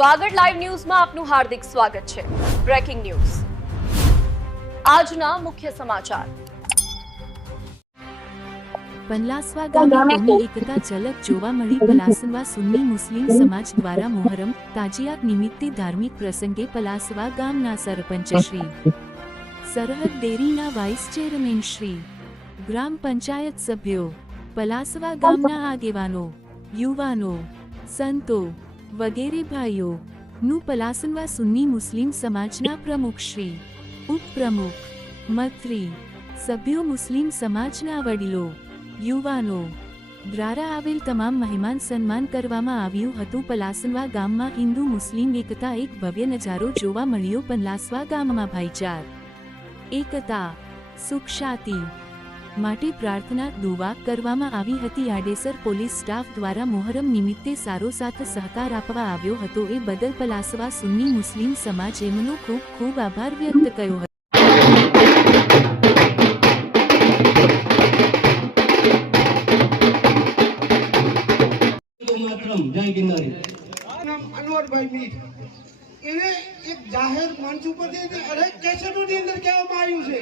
Vagad live ન્યૂઝમાં આપનું હાર્દિક સ્વાગત છે। બ્રેકિંગ ન્યૂઝ આજના મુખ્ય સમાચાર। પલાસવા ગામે કોમી એકતા ઝલક જોવા મળી। પલાસવા સુન્ની મુસ્લિમ સમાજ દ્વારા મોહરમ તાજિયાત નિમિત્તે ધાર્મિક પ્રસંગે પલાસવા ગામના સરપંચ શ્રી, સરહદ ડેરીના વાઇસ ચેરમેન શ્રી, ગ્રામ પંચાયત સભ્યો, પલાસવા ગામના આગેવાનો, યુવાનો, સંતો વગેરે ભાઈઓનું પલાસવા સુન્ની મુસ્લિમ સમાજના પ્રમુખ શ્રી, ઉપપ્રમુખ, મંત્રી, સભ્યો, મુસ્લિમ સમાજના વડીલો, યુવાનો દ્વારા આવેલ તમામ મહેમાન સન્માન કરવામાં આવ્યું હતું। પલાસવા ગામમાં હિન્દુ મુસ્લિમ એકતા એક ભવ્ય નજારો જોવા મળ્યો। પલાસવા ગામમાં ભાઈચાર, એકતા, સુખ શાંતિ માટે પ્રાર્થના દુઆ કરવામાં આવી હતી। આડેસર પોલીસ સ્ટાફ દ્વારા મોહરમ નિમિત્તે સારો સાથ સહકાર આપવા આવ્યો હતો એ બદલ પલાસવા સુન્ની મુસ્લિમ સમાજ એમનો ખૂબ ખૂબ આભાર વ્યક્ત કર્યો હતો। અનવરભાઈ મીર એને એક જાહેર મંચ ઉપરથી અનેક કેસેટોની અંદર કહેવામાં આવ્યું છે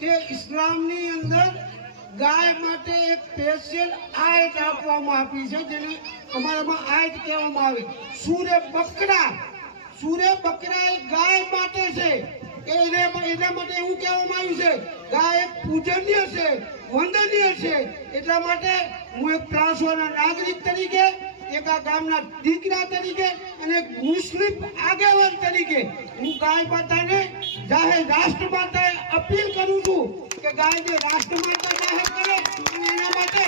કે ઇસ્લામની અંદર ગાય માટે એક સ્પેશિયલ આયત આપવામાં આવી છે, જેને અમારામાં આયત કહેવામાં આવે। સૂરે બકરા એ ગાય માટે છે, એના માટે એવું કહેવામાં આવ્યું છે ગાય એક પૂજનીય છે, વંદનીય છે। એટલા માટે હું એક ત્રાસવાના નાગરિક તરીકે, એક આ ગામના દીકરા તરીકે અને એક મુસ્લિમ આગેવાન તરીકે હું ગાય માતાને જાહેર રાષ્ટ્રમાતાએ અપીલ કરું છું કે ગાયને રાષ્ટ્રમાતા જાહેર કરે અને એના માટે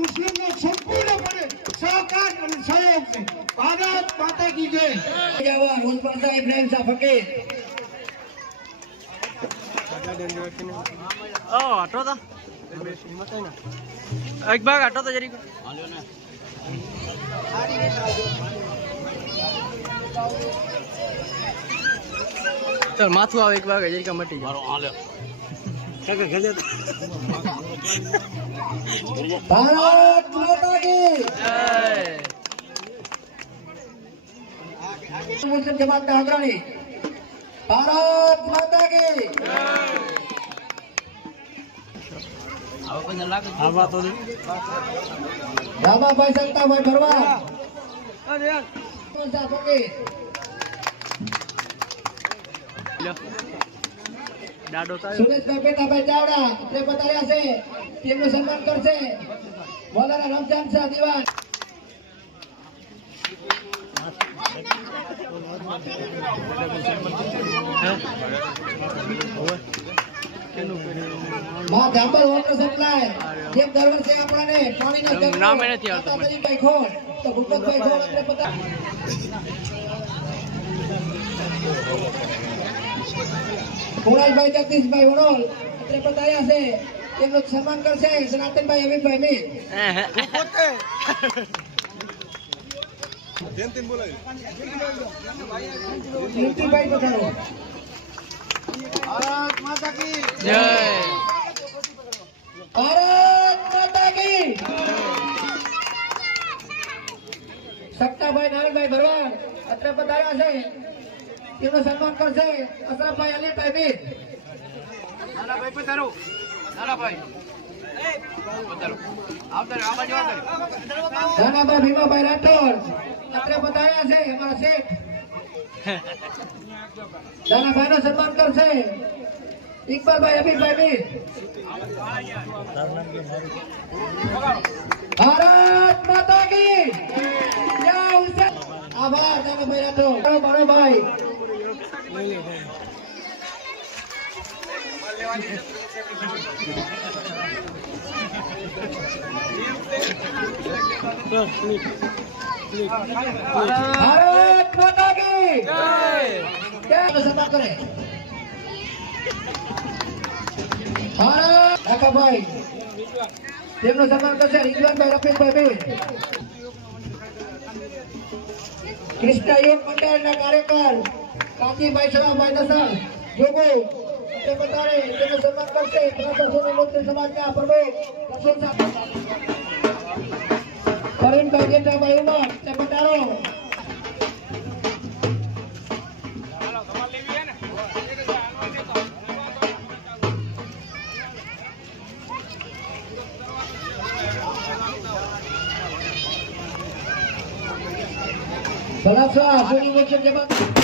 મુસ્લિમનો સંપૂર્ણપણે સહકાર અને સહયોગ છે। ભારત માતા કી જય। ઉસ્માન સાહેબ ઇબ્રાહિમ શાહ ફકીર એક ભાગ આટો તો જરી ચલ માથું આવે એક ભાગ જરી કા મટી જાય કાકા ઘલે ભારત માતા કી જય। મુસ્લિમ જમાતના અગ્રણી ભારત માતા કી જય। રામાભાઈ સંતાભાઈ ભરવાડ સુરેશભાઈ પેટાભાઈ ચાવડા તે બતાવ્યા છે, તેમનું સન્માન કરશે મૌલાના રમજાન શાહ દિવાન। માં ધાંબલ વોટર સપ્લાય જેમ દર વર્ષે આપણને પાણીના નામ નથી આવતું ભાઈ ખોડ તો ભૂપતભાઈ ખોડ આપણે પતા ખોડાલભાઈ જગદીશભાઈ વડોલ આપણે પતાયા છે, તેમનું સન્માન કરશે સનાતનભાઈ અમીનભાઈ મીર। કીર્તિભાઈ પધારો। ભારત માતા કી જય। ભારત માતા કી સત્તાભાઈ નારાયણભાઈ ભરવાડ અત્રે પધાર્યા છે, તેમનું સન્માન કરશે અશરફભાઈ અલીભાઈ મીર। નાનાભાઈ પધારો, નાનાભાઈ નાનાભાઈ ભીમાભાઈ રાઠોડ અત્રે પધાર્યા છે, અમારા શેઠ નાનાભાઈ નું સન્માન કરશે ઇકબાલભાઈ અમીરભાઈ મીર। ભારત માતા કી જય। આભાર નાનાભાઈ રાઠોડ। ભાઈ ભારત માતા કી જય। સન્માન કરે ભારત કાકાભાઈ, તેમનું સન્માન કરશે રિજવાનભાઈ રફીકભાઈ મીર। કૃષ્ણ યોગ મંડળના કાર્યકર કાંતિભાઈ શરાભાઈ દસાલ જોગો તે બતાવે, તેમનું સન્માન કરશે મુસ્લિમ સમાજના પ્રમુખ રસૂલ સાહેબ। કરણ ભાઈ જેઠાભાઈ ઉમર તે બતાવો। પલાસવા આસુની વચ્ચે કેમાં